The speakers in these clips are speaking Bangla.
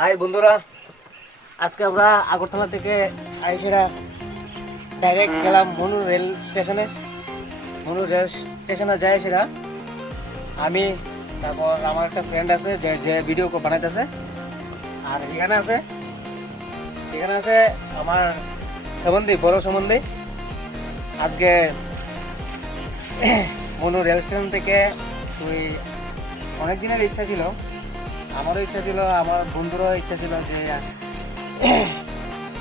হাই বন্ধুরা, আজকে আমরা আগরতলা থেকে আইসেরা ডাইরেক্ট গেলাম মনু রেল স্টেশনে। মনু রেল স্টেশনে যাই সেরা আমি, তারপর আমার একটা ফ্রেন্ড আছে যে যে ভিডিও বানাইতেছে, আর এখানে আছে আমার সম্বন্ধী, বড় সম্বন্ধী। আজকে মনু রেল স্টেশন থেকে তুই অনেক দিনের ইচ্ছা ছিল, আমারও ইচ্ছা ছিল, আমার বন্ধুরও ইচ্ছা ছিল যে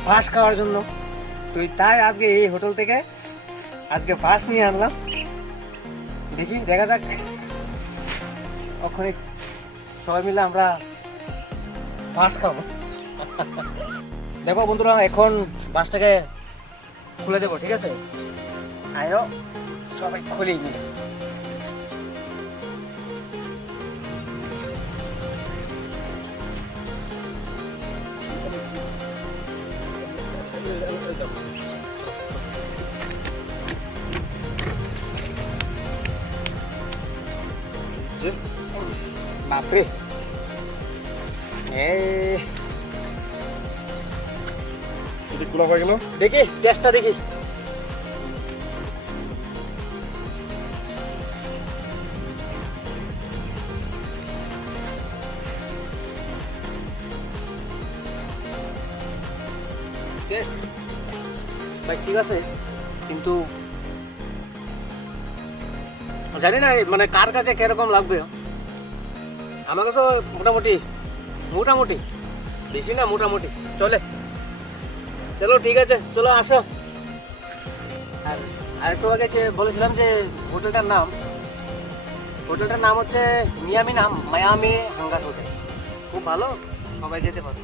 ফাঁস খাওয়ার জন্য। তুই তাই আজকে এই হোটেল থেকে আজকে ফাঁস নিয়ে আনলাম। দেখা যাক ওখানে সবাই মিলে আমরা ফাঁস খাবো। দেখো বন্ধুরা, এখন বাসটাকে খুলে দেবো, ঠিক আছে? আয়ো সবাই খুলেই নিয়ে বাপরে, খোলা হয়ে গেল। দেখি টেস্টটা দেখি। ভাই ঠিক আছে, কিন্তু জানি না মানে কার কাছে কিরকম লাগবে। আমার কাছে মোটামুটি মোটামুটি বেশি না, মোটামুটি চলে। চলো ঠিক আছে, চলো আসো। আর আরেকটু আগে বলেছিলাম যে হোটেলটার নাম হচ্ছে মায়ামি হাঙ্গার হোটেল। খুব ভালো, সবাই যেতে পারবে।